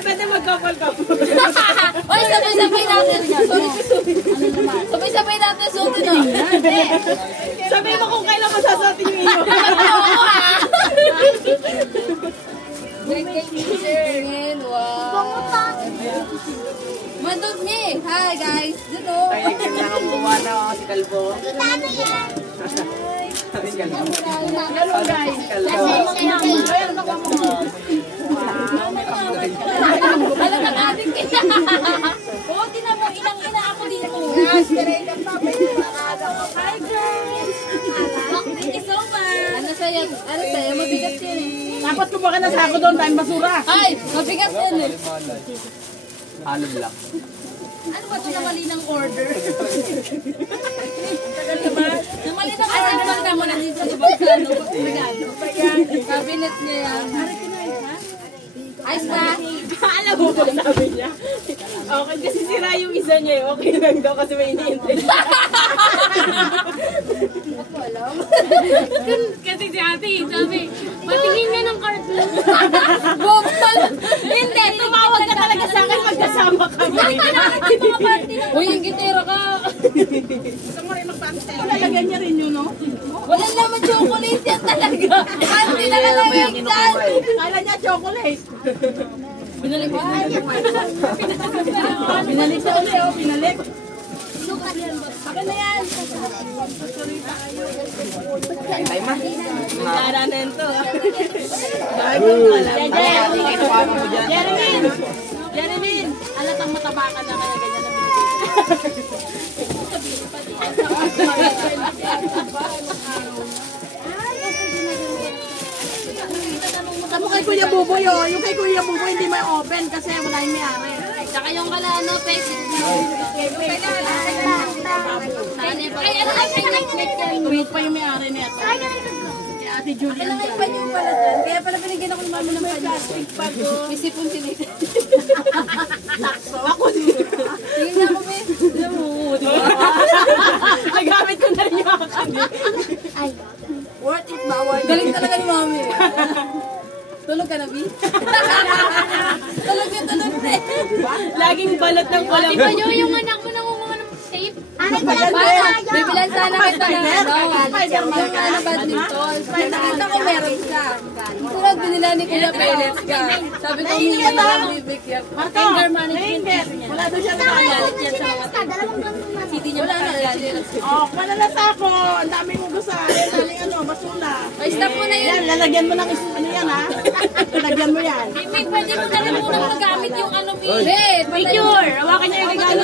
pwede mag-couple-couple. Oy, sabay-sabay natin. Sabay-sabay natin suotin o. Sabi mo kung kailan masasuotin yung iyo. Wow. Mandot niya. Hi guys. Dito. Ay, kailangan buwa na si Kalbo. Kita ano yan? Hello guys. Alam na natin kita. Oo, tinan mo. Inang-ina ako dito. Hi guys. Thank you so much. Ano sa'yo? Mabigat yun eh. Dapat ko baka nasako doon tayong basura. Ay, mabigat yun eh. Halong lang. Ano ba ito na mali ng order? Namali ng order na mo na dito sa Bagsano. Cabinet niya yan. Ayos ba? Alam mo ba sabi niya? Okay, kasi sira yung isa niya eh. Okay lang daw kasi may iniintay. Kasi si ate, sabi, patingin nga ng cartoon. Bobal! Hindi, Tumawag ka talaga sa akin magkasama kami. uy, yung gitera ka. Lalagyan niya rin yun, no? Walang naman chocolate yan talaga. Hindi na kalagyan dyan. Kala niya chocolate. Binalik mo. Pinalik sa uli, oh. Pinalik. Akin na yan. Ay, ma. Tara na ito. Bago mo alam. Jeremy! Jeremy! Alatang mataba ka na kaya ganyan na Tama kay Kuya Buboy, oh. Yung kay Kuya Buboy hindi may open kasi wala yung may-ari. Saka yung kalano, face. Ay, ano ay pinag-click yan? Wait pa yung may-ari nito. Kay Ate Julie. Ano nga panyo pala dyan? Kaya pala binigyan ako ng mama ng plastic bag ko. May sipon sila. Ako din. Tingin na ako, Beth. Nagamit ko na rin yung akin. Worth it ba? Galing talaga ni mami. Tulog ka na, B? Tulog na, tulog na. Laging balot ng walang. Di ba yung anak mo nangunguha ng tape? Bibilan sana kita ng badminton. Nakita ko meron ka. Tulad binila ni Kuya Pellets ka. Sabi ko, hindi mo lang bibigyan. Anger management. Wala doon siya nakalit. Hindi niya wala na. Oh, manalas ako. Ang dami mong gusto. Daling ano, basura. Ay, stop mo na yun. Yan, lalagyan mo ng ano yan, ha? Lalagyan mo yan. May pwede mo na lang muna magamit yung ano, Picture! Hawakan niya yung regalo